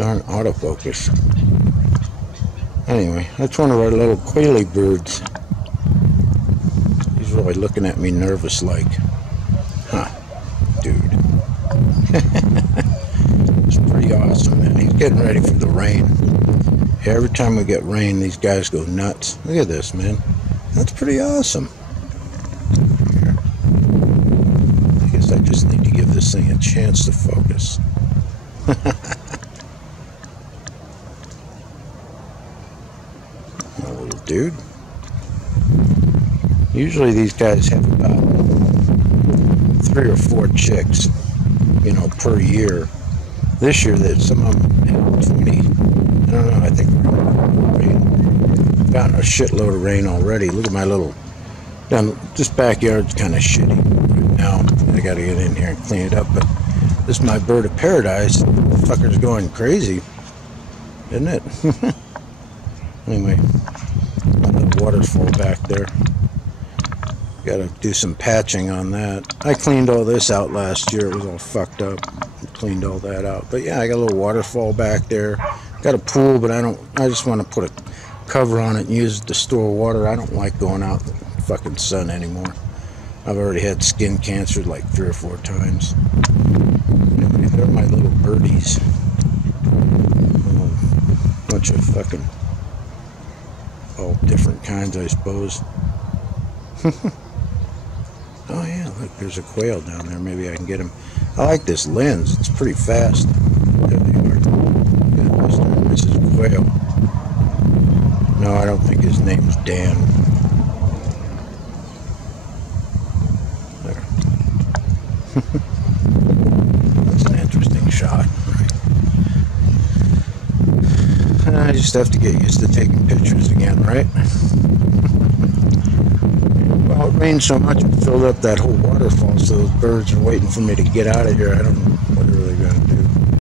Darn autofocus. Anyway, that's one of our little quail birds. He's really looking at me nervous like. Huh, dude. It's pretty awesome, man. He's getting ready for the rain. Every time we get rain, these guys go nuts. Look at this, man. That's pretty awesome. Here. I guess I just need to give this thing a chance to focus. A little dude. Usually these guys have about 3 or 4 chicks, you know, per year. This year, that some of them had 20. I don't know. I think we've gotten a shitload of rain already. Look at my little. This backyard's kind of shitty right now. I got to get in here and clean it up. But this is my bird of paradise. The fucker's going crazy, isn't it? Anyway, got the waterfall back there. Got to do some patching on that. I cleaned all this out last year. It was all fucked up. Cleaned all that out. But yeah, I got a little waterfall back there. Got a pool, but I just want to put a cover on it and use it to store water. I don't like going out in the fucking sun anymore. I've already had skin cancer like 3 or 4 times. Anyway, they're my little birdies. Bunch of fucking all different kinds, I suppose. Oh yeah, look, there's a quail down there. Maybe I can get him. I like this lens. It's pretty fast. There they are. This is a quail. No, I don't think his name's Dan. There. That's an interesting shot. Right? I just have to get used to taking pictures again, right? Well, it rained so much it filled up that whole waterfall, so those birds are waiting for me to get out of here. I don't know whether